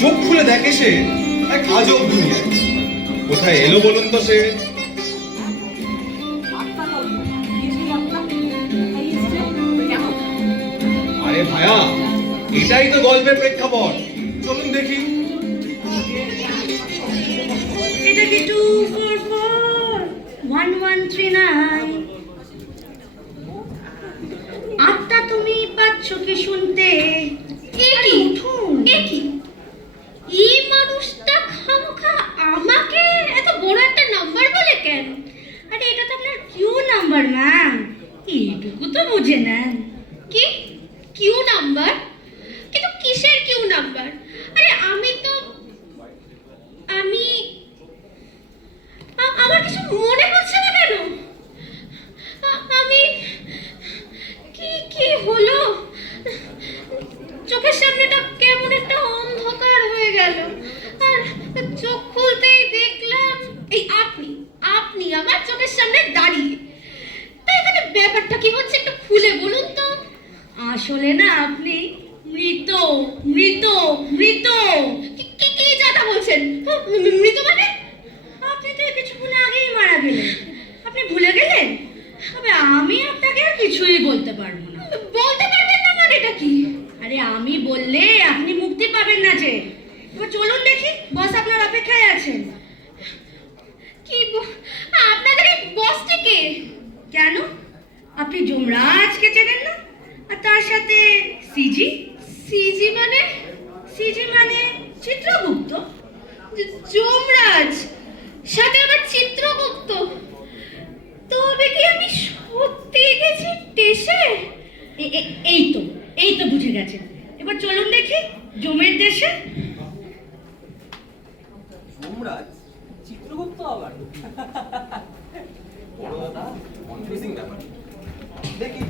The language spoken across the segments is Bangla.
চোখ খুলে দেখে সে এক আজব দুনিয়ায়। কোথায় এলো বলুন তো সে? আরে ভায়া, এটাই তো গল্পের প্রেক্ষাপট, চলুন দেখি। এটা কি 2441139? আত্মা তুমি পাচ্ছ কি শুনতে? এই মানুষটা খামোখা আমাকে এত বড় একটা নাম্বার বলে কেন? আরে এটা তো আপনার কিউ নাম্বার ম্যাম, এইটুকু তো বুঝে নেন। কি কিউ নাম্বার? কিন্তু কিসের কিউ নাম্বার? আরে আমি আমার কিছু মনে পড়ছে না কেন? আমি কি হলো? চোখের সামনেটা কেমন একটা অন্ধকার হয়ে গেল, আর চোখ খুলতেই দেখলাম এই আপনি আমার চোখের সামনে দাঁড়িয়ে। তাই এখানে ব্যাপারটা কি হচ্ছে একটু খুলে বলুন তো। আসলে না আপনি মৃত মৃত মৃত। কি যাতা বলছেন? মৃত মানে? আপনি তো কিছুক্ষণ আগেই মারা গেলেন, আপনি ভুলে গেলেন? তবে আমি আপনাকে আর কিছুই বলতে পারবো না। বলতে পারবেন না মানে এটা কি? আরে আমি বললে আপনি মুক্তি পাবেন না যে। এবার চলুন দেখি, বস আপনার অপেক্ষায় আছেন। আপনাদের এই বসটি কে? কেন, আপনি যমরাজকে চেনেন না? আর তার সাথে সিজি। সিজি মানে? সিজি মানে চিত্রগুপ্ত। যমরাজ সাথে আবার চিত্রগুপ্ত। তবে কি আমি সত্যি গেছি দেশে? এই তো বুঝে গেছেন। এবার চলুন দেখি জমের দেশে। যমরাজ, চিত্রগুপ্ত আবার? বড় দাদা, কনফিউজিং ব্যাপার। দেখি।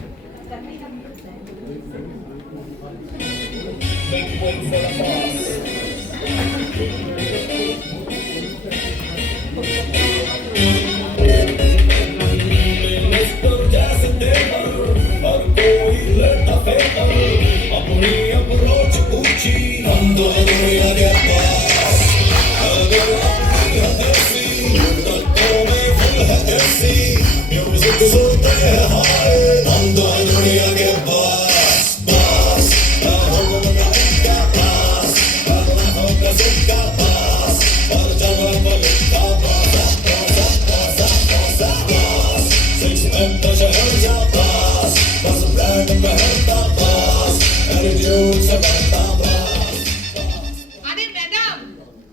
আরে ম্যাডাম,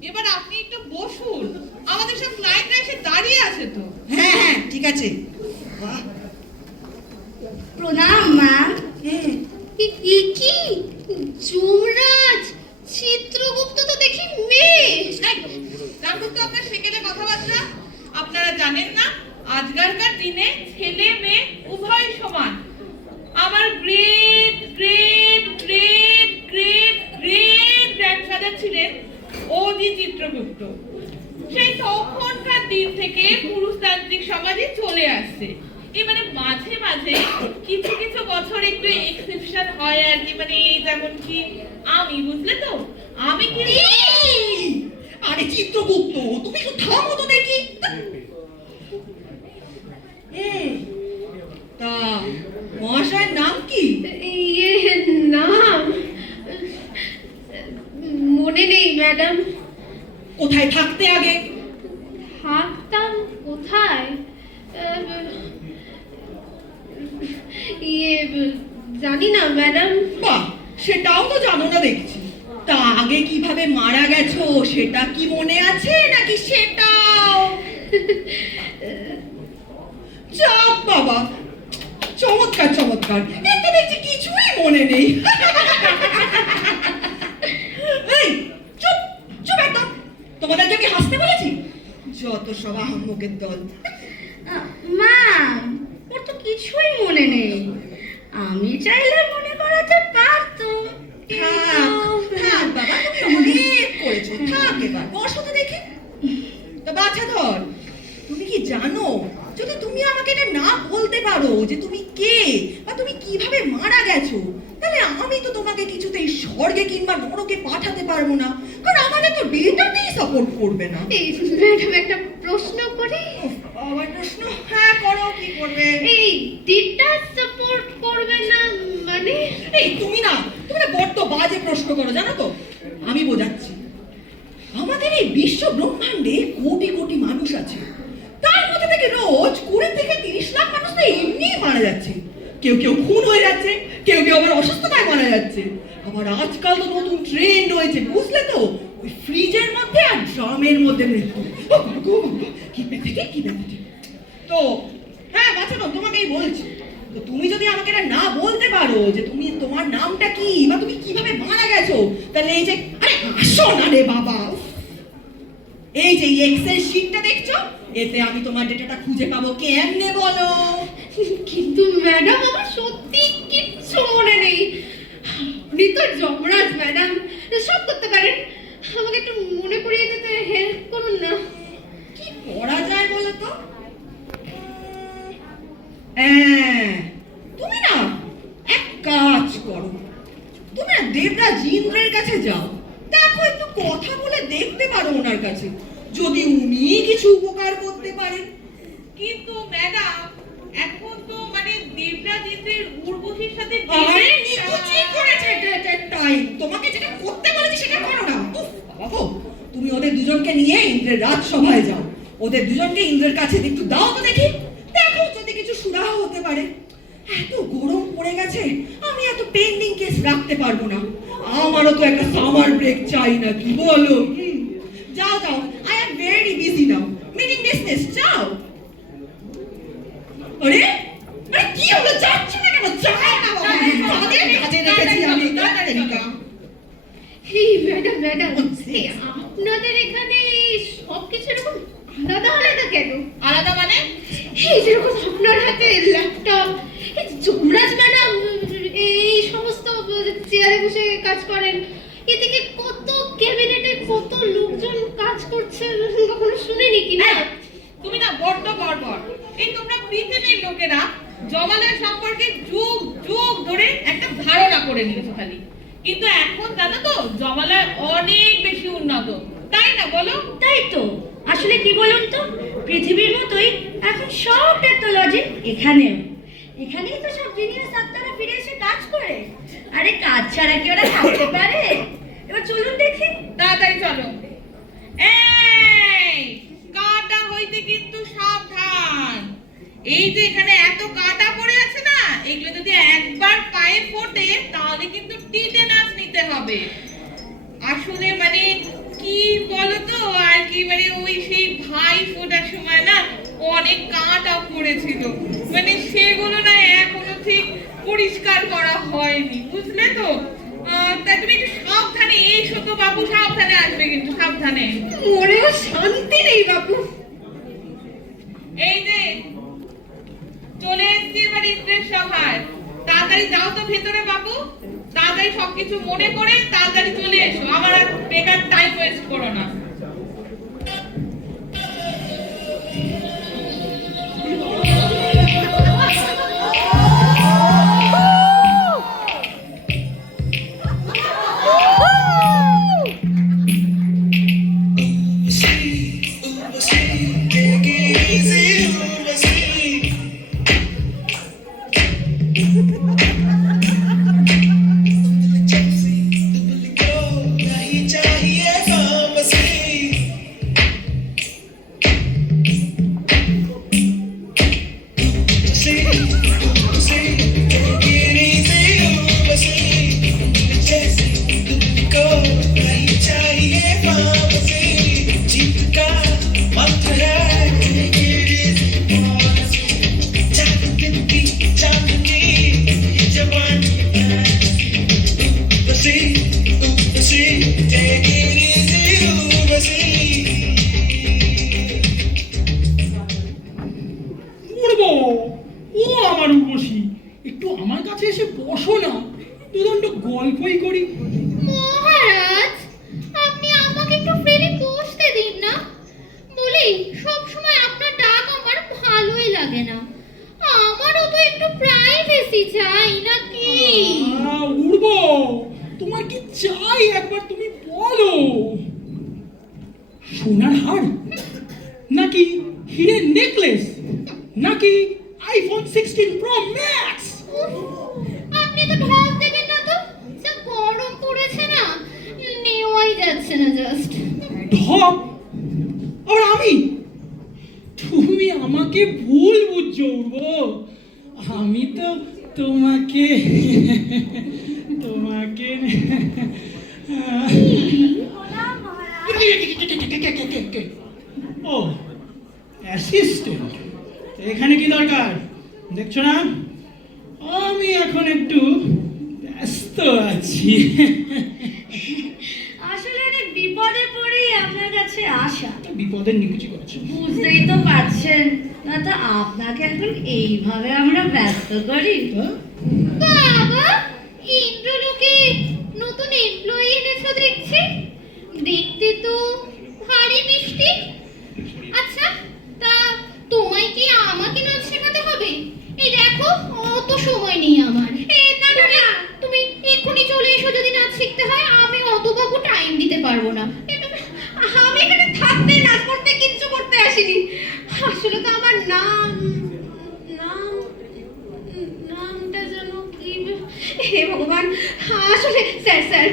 এবার আপনি একটু বসুন, আমাদের সব ক্লায়েন্টরা এসে দাঁড়িয়ে আছে তো। হ্যাঁ ঠিক আছে। প্রণাম ম্যাম। কি যমরাজ চিত্রগুপ্ত তো দেখি মেয়ে। রাখুন তো আপনার সেকেলে কথাবার্তা। আপনারা জানেন না আজকালকার দিনে ছেলে মেয়ে উভয় সমান। আমার great great great great great grandfather ছিলেন ওজি চিত্রগুপ্ত। সেই তখনকার দিন থেকে পুরুষতান্ত্রিক সমাজে চলে আসছে। এবারে মাঝে মাঝে কিছু কিছু বছর একটু এক্সেপশন হয় আর কি, মানে যেমন কি আমি, বুঝলে তো, আমি কি। আরে চিত্রগুপ্ত, তুমি তো থামো তো দেখি। তা মহাশয়ের নাম কি? নাম মনে নেই ম্যাডাম। কোথায় থাকতে আগে? থাকতাম কোথায়? জানি না ম্যাডাম। বাহ, সেটাও তো জানো না দেখছি। তা আগে কিভাবে মারা গেছো সেটা কি মনে আছে নাকি সেটাও? যাক বাবা, চমৎকার চমৎকার, এতে দেখছি কিছুই মনে নেই। এই চুপ চুপ একদম, তোমাদেরকে কি হাসতে বলেছি? যত সব আহম্মকের দল। ম্যাম, ওর তো কিছুই মনে নেই। আমি চাইলে মনে করাতে পারতাম। থাক থাক বাবা, তুমি অনেক করেছো, থাক এবার বসো তো দেখি। তো বাছা ধর, তুমি কি জানো, যদি তুমি আমাকে এটা না বলতে পারো যে তুমি কে বা তুমি কিভাবে মারা গেছো, তাহলে তবে আমি তো তোমাকে কিছুতেই স্বর্গে কিংবা নরকে পাঠাতে পারবো না, কারণ আমাদের তো ডেটাতেই সাপোর্ট করবে না। এই ম্যাডাম একটা প্রশ্ন করি। আবার প্রশ্ন? হ্যাঁ করো, কি করবে? এই ডেটা সাপোর্ট করবে না মানে? এই তুমি না বড্ড বাজে প্রশ্ন করো, জানো তো। আমি বোঝাচ্ছি, আমাদের এই বিশ্ব ব্রহ্মাণ্ডে কোটি কোটি মানুষ আছে, তার মধ্যে থেকে রোজ 20 থেকে 30 লাখ মানুষ তো এমনি মারা যাচ্ছে। কেউ কেউ খুন হয়ে যাচ্ছে, কেউ কেউ আবার অসুস্থতায় মারা যাচ্ছে। আবার আজকাল তো নতুন ট্রেন্ড হয়েছে, বুঝলে তো, ওই ফ্রিজের মধ্যে আর ড্রামের মধ্যে মৃত্যু। কি প্যাথেটিক, কি প্যাথেটিক। তো হ্যাঁ বাচ্চা, তোমাকেই বলছি, তো তুমি যদি আমাকে এটা না বলতে পারো যে তুমি তোমার নামটা কি বা তুমি কিভাবে মারা গেছো, তাহলে এই যে, আরে আসো না রে বাবা, এই যে এক্সেল শিটটা দেখছো, এতে আমি তোমার ডেটাটা খুঁজে পাবো কেমনে বলো? কিন্তু ম্যাডাম আমার সত্যি কিচ্ছু মনে নেই। আপনি তো যমরাজ ম্যাডাম, সব করতে পারেন, আমাকে একটু মনে করিয়ে দিতে হেল্প করুন না। কি করা যায় বলো তো? হ্যাঁ, তুমি না এক কাজ করো, তুমি না দেবরাজ ইন্দ্রের কাছে যাও, দেখো একটু কথা বলে দেখতে পারো ওনার কাছে, যদি উনি কিছু উপকার করতে পারেন। কিন্তু ম্যাডাম এখন তো মানে দেবরাজ ইন্দ্রের উর্বশীর সাথে আরে নিকুচি করেছে টাইম, তোমাকে যেটা করতে বলেছি সেটা করো না। উফ বাবা গো, তুমি ওদের দুজনকে নিয়ে ইন্দ্রের রাজসভায় যাও, ওদের দুজনকে ইন্দ্রের কাছে একটু দাও তো দেখি, দেখো যদি কিছু সুরাহা হতে পারে। এত গরম পড়ে গেছে, আমি এত পেন্ডিং কেস রাখতে পারবো না, আমারও তো একটা সামার ব্রেক চাই না, কি বলো? যাও যাও, I am very busy now, meeting business, যাও। আরে আরে কি হলো, যাচ্ছ না কেন? যাও না বাবা, কাজে কাজে রেখেছি আমি, তাড়াতাড়ি যাও। এই ম্যাডাম ম্যাডাম, এই আপনাদের এখানে সব কিছু এরকম আলাদা আলাদা কেন? আলাদা মানে? এই যেরকম আপনার হাতে ল্যাপটপ, এই যমরাজ ম্যাডাম এই সমস্ত চেয়ারে বসে কাজ করেন, এদিকে কত ক্যাবিনেটে কত লোকজন কাজ করছে, কখনো শুনিনি কি না? তুমি না বড্ড বড়বড়। এই তোমরা পৃথিবীর লোকেরা জমালয় সম্পর্কে যুগ যুগ ধরে একটা ধারণা করে নিয়েছো খালি, কিন্তু এখন জানো তো জমালয় অনেক বেশি উন্নত, তাই না বলো? তাই তো, আসলে কি বলুন তো, পৃথিবীর মতোই এখন সব টেকনোলজি এখানেই তো সব জিনিয়াস আত্মারা ফিরে এসে কাজ করে। আরে কাজ ছাড়া কি ওরা থাকতে পারে? এবার চলুন দেখি। তাড়াতাড়ি চলো। এই কাটা হইতে কিন্তু সাবধান। এই যে এখানে এত কাটা পড়ে আছে না, এগুলো যদি একবার পায়ে ফোটে তাহলে কিন্তু টিটেনাস নিতে হবে। আসলে মানে কি বলতো আর কি, মানে ওই সেই ভাই ফোটার সময় না অনেক কাঁটা পড়েছিল, মানে সেগুলো না এখনো ঠিক পরিষ্কার করা হয়নি, বুঝলে তো। তাই তুমি একটু সাবধানে এসো তো বাবু, সাবধানে আসবে কিন্তু, সাবধানে। মনেও শান্তি নেই বাবু। এই যে চলে এসছি এবার ইন্দ্রের সভায়, তাড়াতাড়ি যাও তো ভেতরে বাবু, তাড়াতাড়ি সবকিছু মনে করে তাড়াতাড়ি চলে এসো, আমার আর বেকার টাইম ওয়েস্ট করো না। একটু আমার কাছে এসে বসো না, দুদণ্ড গল্পই করি। মহারাজ বলো, সোনার হার নাকি হিরের নেকলেস নাকি আইফোন 16 প্রো ম্যাক্স? আপনি তো ঢপ দেবেন না তো, যা গরম পড়েছে না, নেওয়াই যাচ্ছে না জাস্ট। ঢপ? আর আমি? তুমি আমাকে ভুল বুঝছো উর্ব, আমি তো তোমাকে তোমাকে ও অ্যাসিস্ট্যান্ট, এখানে কি দরকার দেখছো না? আমি এখন একটু ব্যস্ত আছি। আসলে অনেক বিপদে পড়েই আপনার কাছে আসা। বিপদের নিকুচি করছো? বুঝতেই তো পারছেন, না তো আপনাকে এখন এইভাবে আমরা ব্যস্ত করি। বাবা, ইন্দ্রলোকে নতুন এমপ্লয়ি এনেছো দেখছি, দেখতে তো ভারী মিষ্টি। আচ্ছা, তা তোমায় কি আমাকে নাচ শেখাতে হবে? এই দেখো, অত সময় নেই আমার। না না না, তুমি এক্ষুনি চলে এসো যদি নাচ শিখতে হয়, আমি অত বাবু টাইম দিতে পারবো না। আমি এখানে থাকতে নাচ করতে কিচ্ছু করতে আসিনি। আসলে তো আমার নামটা যেন কি, হে ভগবান, আসলে স্যার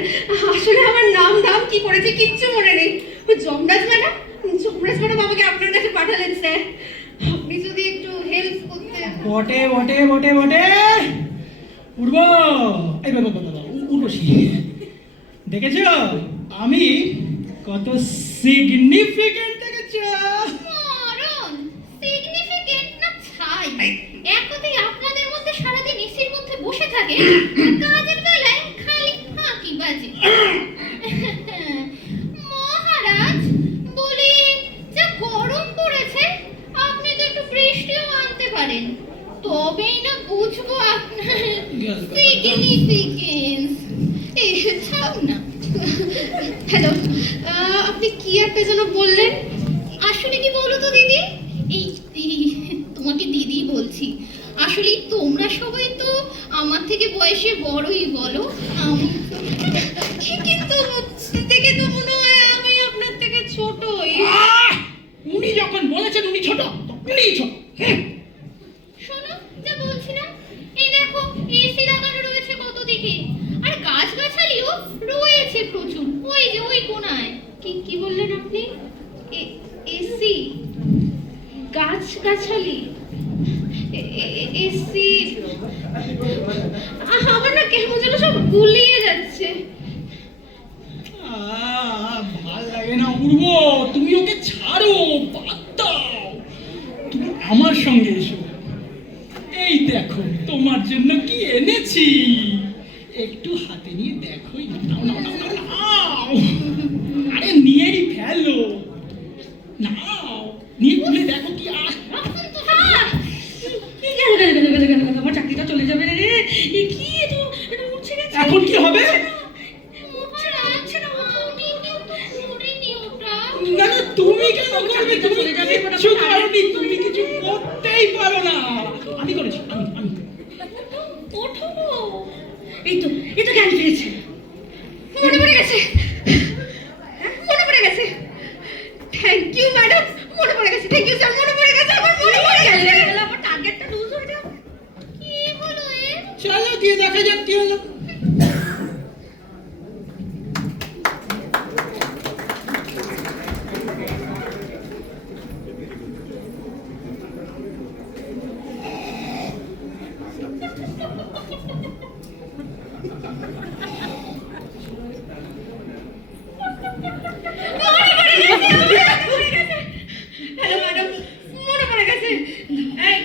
আসলে আমার নাম কি করেছে কিচ্ছু মনে নেই। যমরাজ ম্যাডাম আমাকে আপনার কাছে পাঠালেন স্যার, আপনি যদি একটু হেল্প করতেন। বটে বটে বটে বটে উর্ব, এই বাবা বাবা উর্বশী, দেখেছ আমি কত সিগনিফিকেন্ট দেখেছ? মরণ সিগনিফিকেন্ট না ছাই, এক কথায় আপনাদের মধ্যে সারাদিন এসির মধ্যে বসে থাকে, কাজের বেলায় খালি ফাঁকি বাজে। মহারাজ বলি, যা গরম পড়েছে, আপনি তো একটু বৃষ্টিও আনতে পারেন, তবেই না বুঝবো আপনার সিগনিফিকেন্স। এই ছাও না। হ্যালো, আপনি কি একটা যেন বললেন? আসলে কি বলো তো দিদি, তোমাকে দিদি বলছি। আসলে তোমরা সবাই তো আমার থেকে বয়সে বড়ই বলো, কিন্তু থেকে তো মনে হয় আমি আপনার থেকে ছোটই। উনি যখন বলেছেন উনি ছোট, উনি ছোট। শোনো, যা বলছিলাম, এই দেখো এসি লাগানো রয়েছে কত দিকে, আর গাছগাছালিও রয়েছে প্রচুর, ওই যে ওই কোণায়। কি বললেন আপনি? এসি, গাছগাছালি, এসি, আমার না কেমন যেন সব গুলিয়ে যাচ্ছে। ভাল লাগে না উর্ব, তুমি ওকে ছাড়ো, বাদ দাও, তুমি আমার সঙ্গে এসো। এই দেখো তোমার জন্য কি এনেছি, একটু হাতে নিয়ে দেখো। নাও নাও নাও নাও নাও, আরে নিয়েই ফেলো, নাও নিয়ে খুলে দেখো কি আর। আমার চাকরিটা চলে যাবে রে, এ কি এটা উঠছে গেছে। এখন কি হবে? না না, তুমি কেন করবে? তুমি কিছু করনি, তুমি কিছু করতেই পারো না। আমি করেছি, আমি ওঠো, এই তো জ্ঞান ফিরেছে, মনে পড়ে গেছে, মনে পড়ে গেছে। থ্যাংক ইউ ম্যাডাম, মনে পড়ে গেছে। থ্যাংক ইউ স্যার, মনে পড়ে গেছে, আমার মনে পড়ে গেছে। আমার টার্গেটটা লুজ হয়ে যাবে। কি হলো এর? চলো দিয়ে দেখা যাক কি হলো। হ্যালো ম্যাডাম, মনে পড়ে গেছে। এই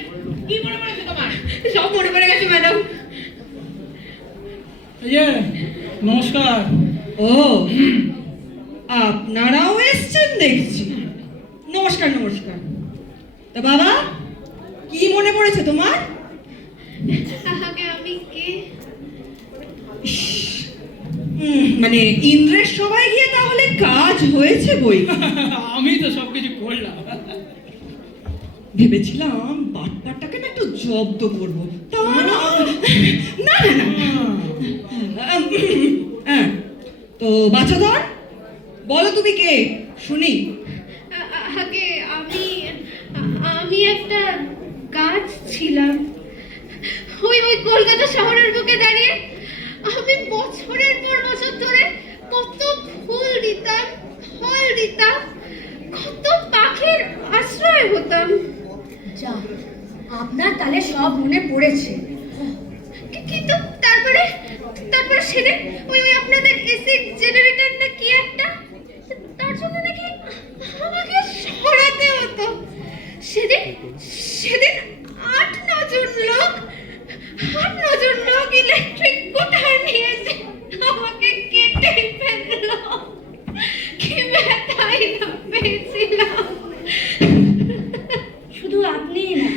কি মনে পড়েছে তোমার? সব মনে পড়ে গেছে ম্যাডাম। ইয়ে, নমস্কার। ও, আপনারাও এসছেন দেখছি। নমস্কার নমস্কার। তা বাবা, কি মনে পড়েছে তোমার? আগে আমি কে? মানে ইন্দ্রের সবাই গিয়ে তাহলে কাজ হয়েছে বই। আমি তো সবকিছু করলাম। ভেবেছিলাম বাটপাটাকে না একটু জব্দ করবো, তা না না না না। তো বাছাধর, বলো তুমি কে, শুনি। আগে আমি একটা গাছ ছিলাম, ওই কলকাতা শহরের বুকে দাঁড়িয়ে আমি বছরের পর বছর ধরে কত ফুল দিতাম, ফল দিতাম, কত পাখির আশ্রয় হতাম। যা, আপনার তাহলে সব মনে পড়েছে। কিন্তু তারপরে সেদিন ওই আপনাদের এসি জেনারেটর না কি একটা, তার জন্য নাকি আমাকে সরাতে হতো। সেদিন 8-9 জন লোক ইলেকট্রিক কুটার নিয়ে এসে আমাকে কেটে ফেললো। কি ব্যথাই না পেয়েছিলাম। শুধু আপনিই না,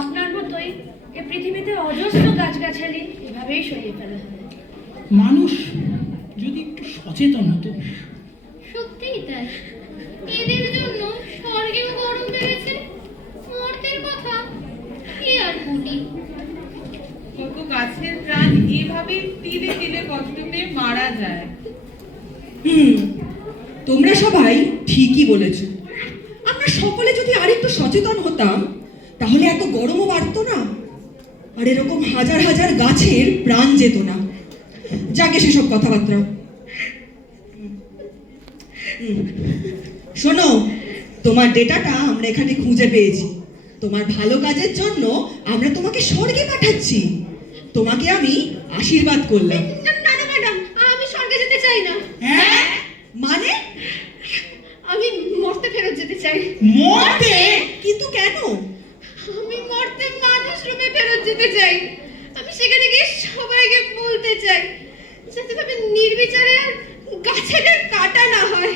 আপনার মতোই এ পৃথিবীতে অজস্র গাছগাছালি এভাবেই সরিয়ে ফেলা হয়। মানুষ যদি একটু সচেতন হতো। সত্যিই তাই, এদের জন্য স্বর্গেও গরম বেড়েছে, মর্তের কথা কি আর বলি। কত গাছের প্রাণ এভাবে তিলে তিলে কষ্ট পেয়ে মারা যায়। তোমরা সবাই ঠিকই বলেছ। আমরা সকলে যদি আরেকটু সচেতন হতাম, তাহলে এত গরমও বাড়তো না, আর এরকম হাজার হাজার গাছের প্রাণ যেত না। যাকে সেসব কথাবার্তা। শোনো, তোমার ডেটাটা আমরা এখানে খুঁজে পেয়েছি। তোমার ভালো কাজের জন্য আমরা তোমাকে স্বর্গে পাঠাচ্ছি। তোমাকে আমি আশীর্বাদ করলাম। না না ম্যাডাম, আমি স্বর্গে যেতে চাই না। হ্যাঁ মানে? আমি মর্তে ফেরত যেতে চাই। মরতে? কিন্তু কেন? আমি মর্তে মানুষ রূপে ফেরত যেতে চাই। আমি সেখানে গিয়ে সবাইকে বলতে চাই, যাতে ভাবে নির্বিচারে আর গাছের কাটা না হয়।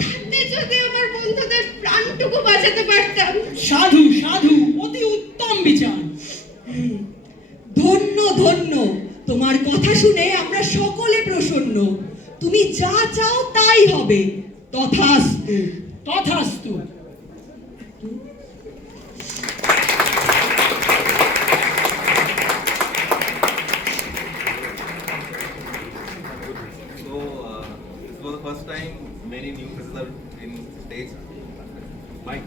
তাতে যদি আমার বন্ধুদের প্রাণটুকু বাঁচাতে পারতাম। সাধু সাধু, অতি উত্তম বিচার। ধন্য ধন্য, তোমার কথা শুনে আমরা সকলে প্রসন্ন। তুমি যা চাও তাই হবে। তথাস্তু। তথাস্তু। So, this was the first time many new faces are in stage. Mike.